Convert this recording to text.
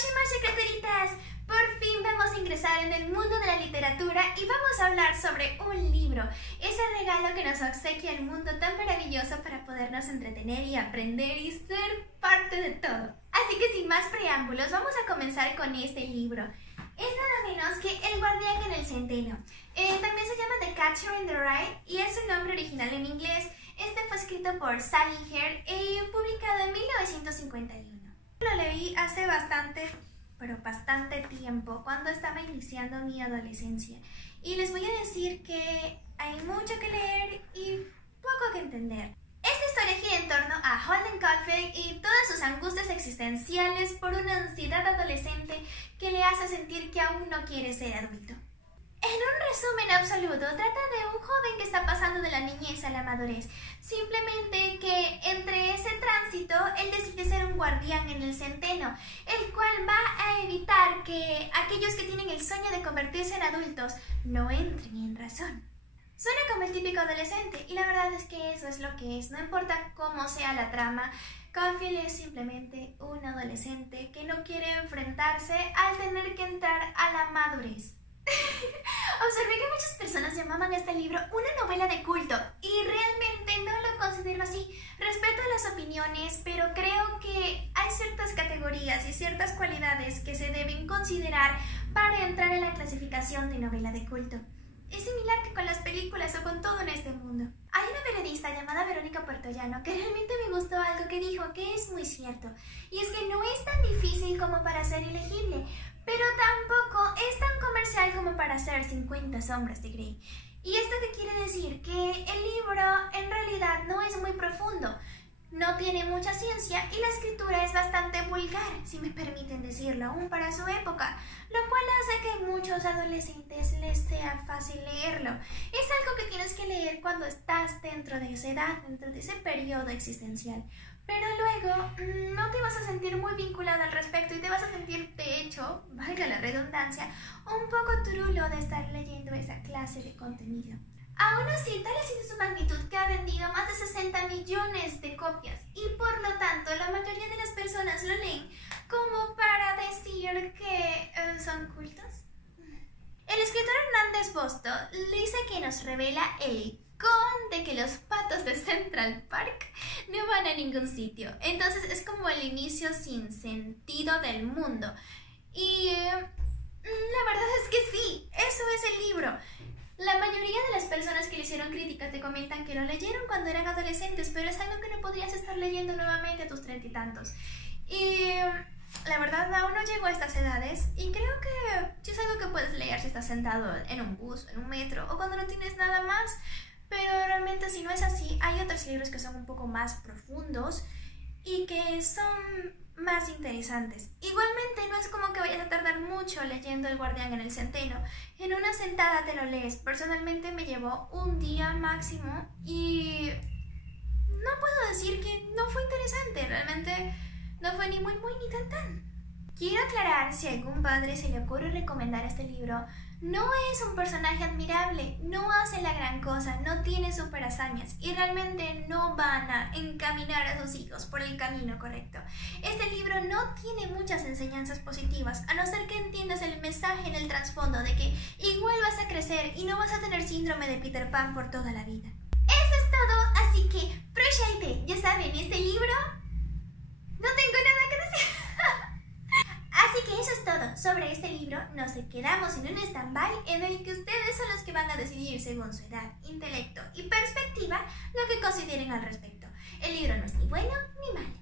secreteritas! Por fin vamos a ingresar en el mundo de la literatura y vamos a hablar sobre un libro, ese regalo que nos obsequia el mundo tan maravilloso para podernos entretener y aprender y ser parte de todo. Así que sin más preámbulos, vamos a comenzar con este libro. Es nada menos que El guardián en el centeno. También se llama The Catcher in the Rye y es su nombre original en inglés. Este fue escrito por Sally Hare y publicado en 1951. Lo leí hace bastante tiempo, cuando estaba iniciando mi adolescencia. Y les voy a decir que hay mucho que leer y poco que entender. Esta historia gira en torno a Holden Caulfield y todas sus angustias existenciales por una ansiedad adolescente que le hace sentir que aún no quiere ser adulto. En un resumen absoluto, trata de un joven que está pasando de la niñez a la madurez. Simplemente que entre ese tránsito, él decide ser un guardián en el centeno, el cual va a evitar que aquellos que tienen el sueño de convertirse en adultos no entren en razón. Suena como el típico adolescente, y la verdad es que eso es lo que es. No importa cómo sea la trama, Caulfield es simplemente un adolescente que no quiere enfrentarse al tener que entrar a la madurez. Observé que muchas personas llamaban a este libro una novela de culto y realmente no lo considero así. Respeto las opiniones, pero creo que hay ciertas categorías y ciertas cualidades que se deben considerar para entrar en la clasificación de novela de culto. Es similar que con las películas o con todo en este mundo. Hay una periodista llamada Verónica Puertollano que realmente me gustó algo que dijo que es muy cierto, y es que no es tan difícil como para ser ilegible, pero tampoco es tan comercial como para hacer 50 sombras de Grey. ¿Y esto qué quiere decir? Que el libro en realidad no es muy profundo, no tiene mucha ciencia y la escritura es bastante vulgar, si me permiten decirlo, aún para su época, lo cual hace que a muchos adolescentes les sea fácil leerlo. Es algo que tienes que leer cuando estás dentro de esa edad, dentro de ese periodo existencial. Pero luego no te vas a sentir muy vinculada al respecto y te vas a sentir, de hecho, valga la redundancia, un poco trulo de estar leyendo esa clase de contenido. Aún así, tal ha sido su magnitud que ha vendido más de 60 millones de copias y por lo tanto la mayoría de las personas lo leen como para decir que son cultos. El escritor Hernández Bosto dice que nos revela el de que los patos de Central Park no van a ningún sitio. Entonces es como el inicio sin sentido del mundo. Y la verdad es que sí, eso es el libro. La mayoría de las personas que le hicieron críticas te comentan que lo leyeron cuando eran adolescentes, pero es algo que no podrías estar leyendo nuevamente a tus 30 y tantos. Y la verdad aún no llego a estas edades y creo que sí es algo que puedes leer si estás sentado en un bus, en un metro o cuando no tienes nada más. Pero realmente si no es así, hay otros libros que son un poco más profundos y que son más interesantes. Igualmente no es como que vayas a tardar mucho leyendo El guardián en el centeno. En una sentada te lo lees. Personalmente me llevó un día máximo y no puedo decir que no fue interesante. Realmente no fue ni muy ni tan. Quiero aclarar, si a algún padre se le ocurre recomendar este libro, no es un personaje admirable, no hace la gran cosa, no tiene super hazañas y realmente no van a encaminar a sus hijos por el camino correcto. Este libro no tiene muchas enseñanzas positivas, a no ser que entiendas el mensaje en el trasfondo de que igual vas a crecer y no vas a tener síndrome de Peter Pan por toda la vida. Eso es todo, así que, proyecte, ya saben, este libro no tengo nada que decir. Así que eso es todo sobre este libro. Nos quedamos en un stand-by en el que ustedes son los que van a decidir según su edad, intelecto y perspectiva lo que consideren al respecto. El libro no es ni bueno ni malo.